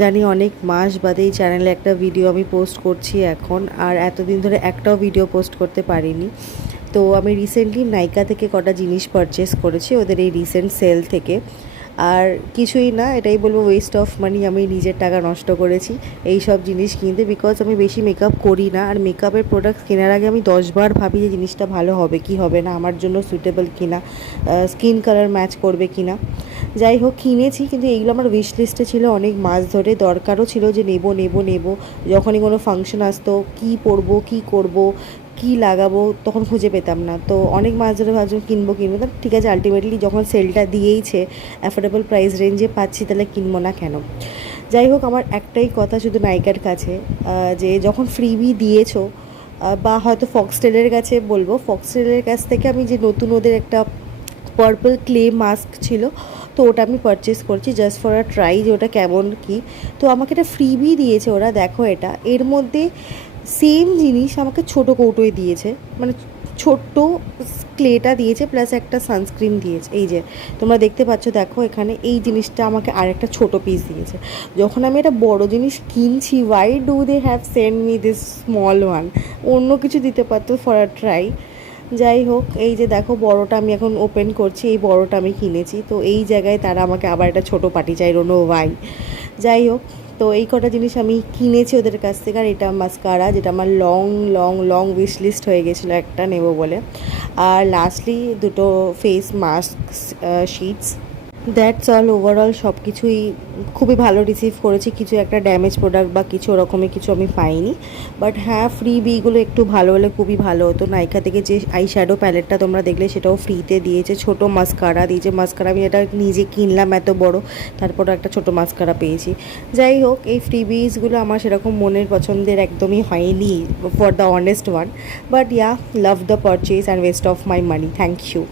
জানি অনেক মাস বাদে এই চ্যানেলে একটা ভিডিও আমি পোস্ট করছি এখন, আর এতদিন ধরে একটাও ভিডিও পোস্ট করতে পারিনি। তো আমি রিসেন্টলি নাইকা থেকে কটা জিনিস পারচেস করেছি ওদের এই রিসেন্ট সেল থেকে। আর কিছুই না, এটাই বলবো ওয়েস্ট অফ মানি। আমি নিজের টাকা নষ্ট করেছি এই সব জিনিস কিনতে, বিকজ আমি বেশি মেকআপ করি না। আর মেকআপের প্রোডাক্ট কেনার আগে আমি 10বার ভাবি যে জিনিসটা ভালো হবে কি হবে না, আমার জন্য সুইটেবল কিনা, স্কিন কালার ম্যাচ করবে কিনা। যাই হোক, কিনেছি, কিন্তু এইগুলো আমার উইশ লিস্টে ছিল অনেক মাস ধরে, দরকারও ছিল যে নেব নেব নেব। যখনই কোনো ফাংশন আসতো কী পরবো কী করব কী লাগাবো তখন খুঁজে পেতাম না। তো অনেক মাস ধরে ভাবছিলাম কিনবো কিনবো, তা ঠিক আছে, আলটিমেটলি যখন সেলটা দিয়েইছে, অ্যাফোর্ডেবল প্রাইস রেঞ্জে পাচ্ছি, তাহলে কিনবো না কেন। যাই হোক, আমার একটাই কথা শুধু নাইকার কাছে, যে যখন ফ্রিবি দিয়েছো, বা হয়তো ফক্সটেলের কাছে বলবো, ফক্সটেলের কাছ থেকে আমি যে নতুন ওদের একটা পার্পল ক্লে মাস্ক ছিল, তো ওটা আমি পারচেস করছি জাস্ট ফর আ ট্রাই যে ওটা কেমন কী। তো আমাকে এটা ফ্রিবি দিয়েছে ওরা, দেখো এটা, এর মধ্যে সেম জিনিস আমাকে ছোটো কৌটোয় দিয়েছে, মানে ছোট্ট ক্লেটা দিয়েছে প্লাস একটা সানস্ক্রিন দিয়েছে। এই যে তোমরা দেখতে পাচ্ছ, দেখো এখানে এই জিনিসটা আমাকে আরেকটা ছোটো পিস দিয়েছে। যখন আমি একটা বড় জিনিস কিনছি, why do they have send me this small one? অন্য কিছু দিতে পারতো ফর আ ট্রাই। যাই হোক, এই যে দেখো বড়টা আমি এখন ওপেন করছি, এই বড়টা আমি কিনেছি, তো এই জায়গায় তারা আমাকে আবার একটা ছোটো পার্টি চাই, রোনো ওয়াই। যাই হোক, তো এই কটা জিনিস আমি কিনেছি ওদের কাছ থেকে। আর এটা মাস্কারা, যেটা আমার long long long wish list হয়ে গেছিলো একটা নেব বলে। আর লাস্টলি দুটো face mask sheets. That's all. Overall সব কিছুই খুবই ভালো রিসিভ করেছি, কিছু একটা ড্যামেজ প্রোডাক্ট বা কিছু ওরকমই কিছু আমি পাইনি। বাট হ্যাঁ, ফ্রি বিগুলো একটু ভালো হলে খুবই ভালো হতো। নাইকা থেকে যে আই শ্যাডো প্যালেটটা তোমরা দেখলে, সেটাও ফ্রিতে দিয়েছে। ছোটো মাস্কারা দিয়েছে, মাস্কারা আমি এটা নিজে কিনলাম এত বড়, তারপরও একটা ছোটো মাস্কারা পেয়েছি। যাই হোক, এই ফ্রি বিজগুলো আমার সেরকম মনের পছন্দের একদমই হয়নি, for the honest one. But yeah, love the purchase and waste of my money. Thank you.